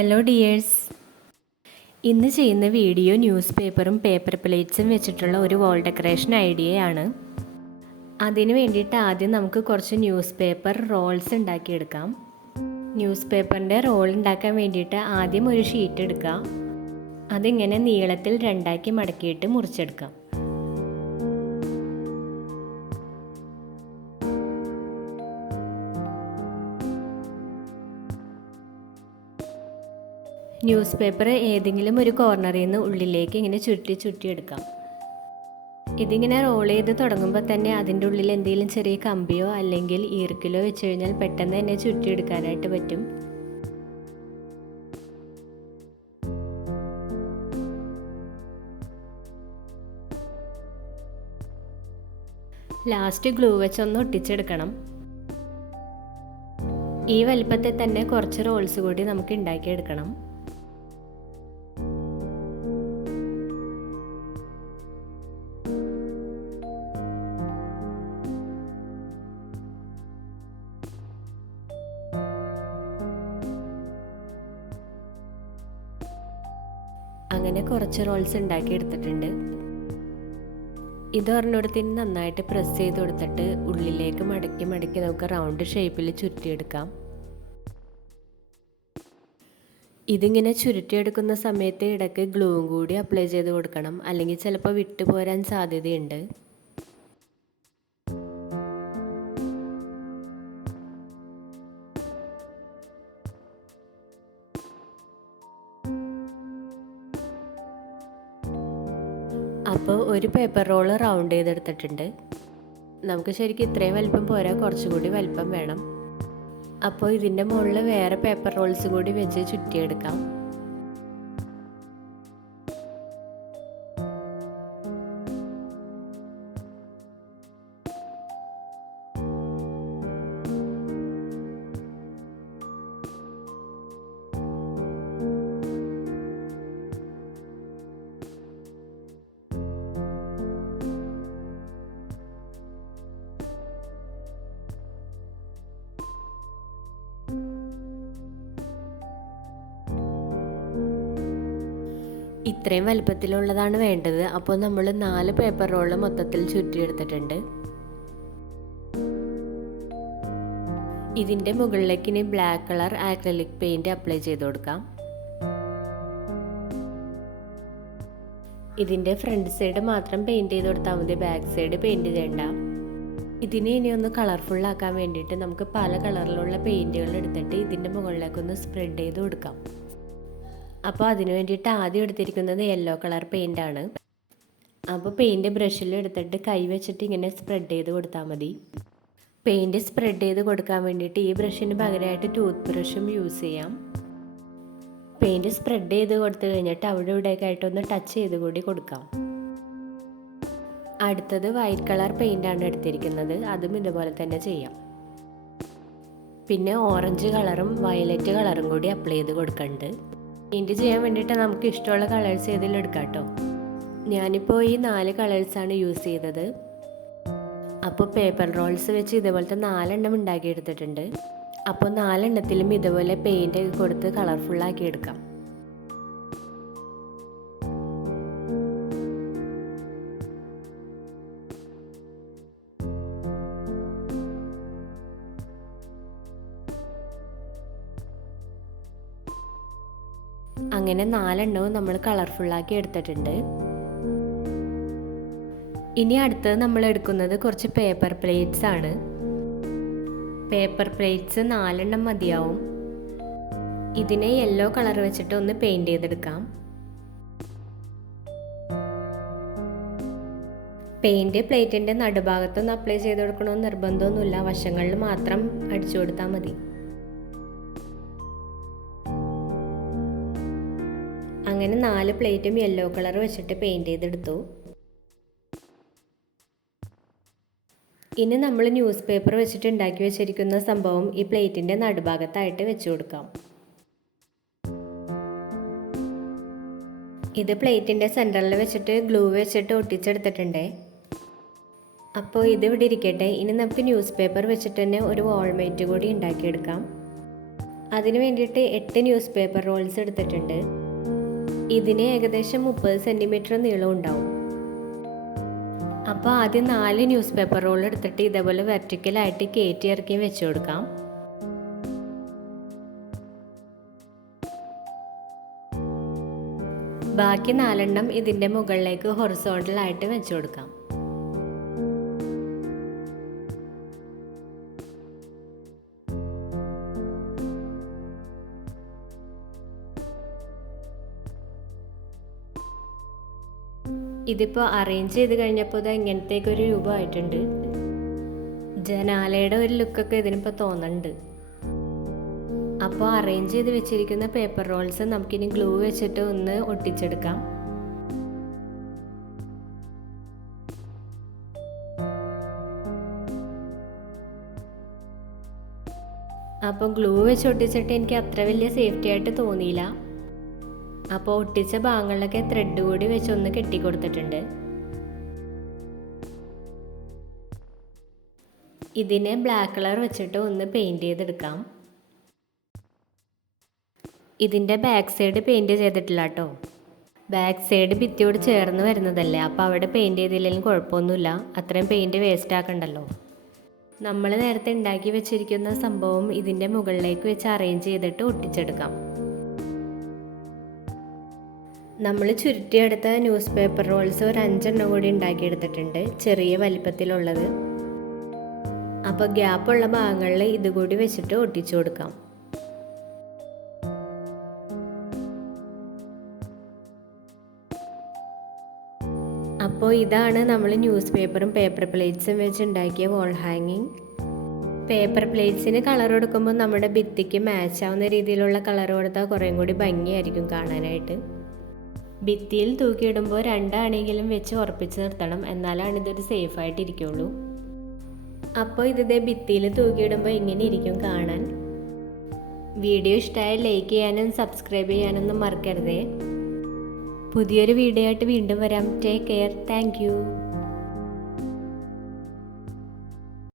Hello dears, ഇന്ന് ചെയ്യുന്ന video news പേപ്പറും പേപ്പർ പ്ലേറ്റ്സും വെച്ചിട്ടുള്ള ഒരു വാൾ ഡെക്കറേഷൻ ഐഡിയയാണ്. അതിന് വേണ്ടിയിട്ട് ആദ്യം നമുക്ക് കുറച്ച് ന്യൂസ് പേപ്പർ റോൾസ് ഉണ്ടാക്കിയെടുക്കാം. ന്യൂസ് പേപ്പറിൻ്റെ റോൾ ഉണ്ടാക്കാൻ വേണ്ടിയിട്ട് ആദ്യം ഒരു ഷീറ്റ് എടുക്കുക. അതിങ്ങനെ നീളത്തിൽ രണ്ടാക്കി മടക്കിയിട്ട് മുറിച്ചെടുക്കാം. ന്യൂസ് പേപ്പർ ഏതെങ്കിലും ഒരു കോർണറിൽ നിന്ന് ഉള്ളിലേക്ക് ഇങ്ങനെ ചുരുട്ടിയെടുക്കാം. ഇതിങ്ങനെ റോൾ ചെയ്ത് തുടങ്ങുമ്പോൾ തന്നെ അതിൻ്റെ ഉള്ളിൽ എന്തെങ്കിലും ചെറിയ കമ്പിയോ അല്ലെങ്കിൽ ഈർക്കിലോ വെച്ച് കഴിഞ്ഞാൽ പെട്ടെന്ന് തന്നെ ചുരുട്ടിയെടുക്കാനായിട്ട് പറ്റും. ലാസ്റ്റ് ഗ്ലൂ വെച്ചൊന്ന് ഒട്ടിച്ചെടുക്കണം. ഈ വലിപ്പത്തിൽ തന്നെ കുറച്ച് റോൾസ് കൂടി നമുക്ക് ഉണ്ടാക്കിയെടുക്കണം. അങ്ങനെ കുറച്ച് റോൾസ് ഉണ്ടാക്കി എടുത്തിട്ടുണ്ട്. ഇത് ഒരെണ്ണത്തിന് നന്നായിട്ട് പ്രസ് ചെയ്ത് കൊടുത്തിട്ട് ഉള്ളിലേക്ക് മടക്കി നമുക്ക് റൗണ്ട് ഷേപ്പിൽ ചുരുട്ടിയെടുക്കാം. ഇതിങ്ങനെ ചുരുട്ടിയെടുക്കുന്ന സമയത്ത് ഇടയ്ക്ക് ഗ്ലൂവും കൂടി അപ്ലൈ ചെയ്ത് കൊടുക്കണം, അല്ലെങ്കിൽ ചിലപ്പോൾ വിട്ടുപോരാൻ സാധ്യതയുണ്ട്. അപ്പോൾ ഒരു പേപ്പർ റോള് റൗണ്ട് ചെയ്തെടുത്തിട്ടുണ്ട്. നമുക്ക് ശരിക്കും ഇത്രയും വലിപ്പം പോരാ, കുറച്ചുകൂടി വലിപ്പം വേണം. അപ്പോൾ ഇതിൻ്റെ മുകളിൽ വേറെ പേപ്പർ റോൾസ് കൂടി വെച്ച് ചുറ്റിയെടുക്കാം. ഇത്രയും വലുപ്പത്തിലുള്ളതാണ് വേണ്ടത്. അപ്പോൾ നമ്മൾ 4 പേപ്പർ റോള് മൊത്തത്തിൽ ചുറ്റിയെടുത്തിട്ടുണ്ട്. ഇതിൻ്റെ മുകളിലേക്ക് ഇനി black colour acrylic paint apply ചെയ്ത് കൊടുക്കാം. ഇതിൻ്റെ ഫ്രണ്ട് സൈഡ് മാത്രം പെയിൻറ് ചെയ്ത് കൊടുത്താൽ മതി, ബാക്ക് സൈഡ് പെയിൻറ് ചെയ്യണ്ട. ഇതിനെ ഇനി ഒന്ന് കളർഫുൾ ആക്കാൻ വേണ്ടിയിട്ട് നമുക്ക് പല കളറിലുള്ള പെയിൻറ്റുകൾ എടുത്തിട്ട് ഇതിൻ്റെ മുകളിലേക്കൊന്ന് സ്പ്രെഡ് ചെയ്ത് കൊടുക്കാം. അപ്പോൾ അതിന് വേണ്ടിയിട്ട് ആദ്യം എടുത്തിരിക്കുന്നത് യെല്ലോ കളർ പെയിൻ്റാണ്. അപ്പോൾ പെയിൻറ് ബ്രഷിൽ എടുത്തിട്ട് കൈ വെച്ചിട്ട് ഇങ്ങനെ സ്പ്രെഡ് ചെയ്ത് കൊടുത്താൽ മതി. പെയിൻറ് സ്പ്രെഡ് ചെയ്ത് കൊടുക്കാൻ വേണ്ടിയിട്ട് ഈ ബ്രഷിന് പകരമായിട്ട് ടൂത്ത് ബ്രഷും യൂസ് ചെയ്യാം. പെയിൻറ് സ്പ്രെഡ് ചെയ്ത് കൊടുത്തു കഴിഞ്ഞിട്ട് അവിടെ ഇവിടെയൊക്കെ ആയിട്ടൊന്ന് ടച്ച് ചെയ്ത് കൂടി കൊടുക്കാം. അടുത്തത് വൈറ്റ് കളർ പെയിൻ്റാണ് എടുത്തിരിക്കുന്നത്. അതും ഇതുപോലെ തന്നെ ചെയ്യാം. പിന്നെ ഓറഞ്ച് കളറും വയലറ്റ് കളറും കൂടി അപ്ലൈ ചെയ്ത് കൊടുക്കുന്നുണ്ട്. പെയിൻറ് ചെയ്യാൻ വേണ്ടിയിട്ട് നമുക്ക് ഇഷ്ടമുള്ള കളേഴ്സ് ഏതിലെടുക്കാം കേട്ടോ. ഞാനിപ്പോൾ ഈ 4 കളേഴ്സാണ് യൂസ് ചെയ്തത്. അപ്പോൾ പേപ്പർ റോൾസ് വെച്ച് ഇതുപോലത്തെ 4 എണ്ണം ഉണ്ടാക്കിയെടുത്തിട്ടുണ്ട്. അപ്പോൾ 4 എണ്ണത്തിലും ഇതുപോലെ പെയിൻ്റ് കൊടുത്ത് കളർഫുള്ളാക്കി എടുക്കാം. അങ്ങനെ 4 എണ്ണവും നമ്മൾ കളർഫുള്ളാക്കി എടുത്തിട്ടുണ്ട്. ഇനി അടുത്തത് നമ്മൾ എടുക്കുന്നത് കുറച്ച് പേപ്പർ പ്ലേറ്റ്സ് ആണ്. പേപ്പർ പ്ലേറ്റ്സ് 4 എണ്ണം മതിയാവും. ഇതിനെ യെല്ലോ കളർ വെച്ചിട്ട് ഒന്ന് പെയിൻറ് ചെയ്തെടുക്കാം. പെയിൻറ് പ്ലേറ്റിൻ്റെ നടുഭാഗത്തൊന്ന് അപ്ലൈ ചെയ്ത് കൊടുക്കണമെന്ന് നിർബന്ധമൊന്നുമില്ല, വശങ്ങളിൽ മാത്രം അടിച്ചു കൊടുത്താൽ മതി. അങ്ങനെ 4 പ്ലേറ്റും യെല്ലോ കളർ വെച്ചിട്ട് പെയിൻറ് ചെയ്തെടുത്തു. ഇനി നമ്മൾ ന്യൂസ് പേപ്പർ വെച്ചിട്ട് ഉണ്ടാക്കി വെച്ചിരിക്കുന്ന സംഭവം ഈ പ്ലേറ്റിൻ്റെ നടുഭാഗത്തായിട്ട് വെച്ചു കൊടുക്കാം. ഇത് പ്ലേറ്റിൻ്റെ സെൻറ്ററിൽ വെച്ചിട്ട് ഗ്ലൂ വെച്ചിട്ട് ഒട്ടിച്ചെടുത്തിട്ടുണ്ടേ. അപ്പോൾ ഇത് ഇവിടെ ഇരിക്കട്ടെ. ഇനി നമുക്ക് ന്യൂസ് പേപ്പർ വെച്ചിട്ട് തന്നെ ഒരു വാൾമേറ്റ് കൂടി ഉണ്ടാക്കിയെടുക്കാം. അതിന് വേണ്ടിയിട്ട് 8 ന്യൂസ് പേപ്പർ റോൾസ് എടുത്തിട്ടുണ്ട്. ഇതിന് ഏകദേശം 30 സെൻറ്റിമീറ്റർ നീളം ഉണ്ടാവും. അപ്പോൾ ആദ്യം 4 ന്യൂസ് പേപ്പർ റോൾ എടുത്തിട്ട് ഇതേപോലെ വെർട്ടിക്കലായിട്ട് കയറ്റി ഇറക്കി വെച്ച് കൊടുക്കാം. ബാക്കി 4 ഇതിൻ്റെ മുകളിലേക്ക് ഹൊറിസോണ്ടലായിട്ട് വെച്ച് കൊടുക്കാം. ഇതിപ്പോൾ അറേഞ്ച് ചെയ്ത് കഴിഞ്ഞപ്പോൾ ഇത് ഇങ്ങനത്തേക്കൊരു രൂപമായിട്ടുണ്ട്. ജനാലയുടെ ഒരു ലുക്കൊക്കെ ഇതിനിപ്പോൾ തോന്നുന്നുണ്ട്. അപ്പോൾ അറേഞ്ച് ചെയ്ത് വെച്ചിരിക്കുന്ന പേപ്പർ റോൾസ് നമുക്കിനി ഗ്ലൂ വെച്ചിട്ട് ഒന്ന് ഒട്ടിച്ചെടുക്കാം. അപ്പോൾ ഗ്ലൂ വെച്ച് ഒട്ടിച്ചിട്ട് എനിക്ക് അത്ര വലിയ സേഫ്റ്റി ആയിട്ട് തോന്നിയില്ല. അപ്പോൾ ഒട്ടിച്ച ഭാഗങ്ങളിലൊക്കെ ത്രെഡ് കൂടി വെച്ച് ഒന്ന് കെട്ടിക്കൊടുത്തിട്ടുണ്ട്. ഇതിനെ ബ്ലാക്ക് കളർ വെച്ചിട്ട് ഒന്ന് പെയിൻറ് ചെയ്തെടുക്കാം. ഇതിൻ്റെ ബാക്ക് സൈഡ് പെയിൻറ് ചെയ്തിട്ടില്ല കേട്ടോ. ബാക്ക് സൈഡ് ഭിത്തിയോട് ചേർന്ന് വരുന്നതല്ലേ, അപ്പോൾ അവിടെ പെയിൻറ് ചെയ്തില്ലെങ്കിലും കുഴപ്പമൊന്നുമില്ല. അത്രയും പെയിൻറ് വേസ്റ്റ് ആക്കണ്ടല്ലോ. നമ്മൾ നേരത്തെ ഉണ്ടാക്കി വെച്ചിരിക്കുന്ന സംഭവം ഇതിൻ്റെ മുകളിലേക്ക് വെച്ച് അറേഞ്ച് ചെയ്തിട്ട് ഒട്ടിച്ചെടുക്കാം. നമ്മൾ ചുരുട്ടിയെടുത്ത ന്യൂസ് പേപ്പർ റോൾസ് ഒരു 5 കൂടി ഉണ്ടാക്കിയെടുത്തിട്ടുണ്ട്, ചെറിയ വലിപ്പത്തിലുള്ളത്. അപ്പോൾ ഗ്യാപ്പുള്ള ഭാഗങ്ങളിൽ ഇതുകൂടി വെച്ചിട്ട് ഒട്ടിച്ചു കൊടുക്കാം. അപ്പോൾ ഇതാണ് നമ്മൾ ന്യൂസ് പേപ്പറും പേപ്പർ പ്ലേറ്റ്സും വെച്ച് ഉണ്ടാക്കിയ വാൾ ഹാങ്ങിങ്. പേപ്പർ പ്ലേറ്റ്സിന് കളർ കൊടുക്കുമ്പോൾ നമ്മുടെ ഭിത്തിക്ക് മാച്ച് ആവുന്ന രീതിയിലുള്ള കളർ കൊടുത്താൽ കുറേം കൂടി ഭംഗിയായിരിക്കും കാണാനായിട്ട്. ഭിത്തിയിൽ തൂക്കിയിടുമ്പോൾ 2 അണിയെങ്കിലും വെച്ച് ഉറപ്പിച്ച് നിർത്തണം, എന്നാലാണ് ഇതൊരു സേഫായിട്ടിരിക്കുള്ളൂ. അപ്പോൾ ഇതിൻ്റെ ഭിത്തിയിൽ തൂക്കിയിടുമ്പോൾ ഇങ്ങനെ ഇരിക്കും കാണാൻ. വീഡിയോ ഇഷ്ടമായി ലൈക്ക് ചെയ്യാനും സബ്സ്ക്രൈബ് ചെയ്യാനൊന്നും മറക്കരുതേ. പുതിയൊരു വീഡിയോ ആയിട്ട് വീണ്ടും വരാം. Take care. Thank you.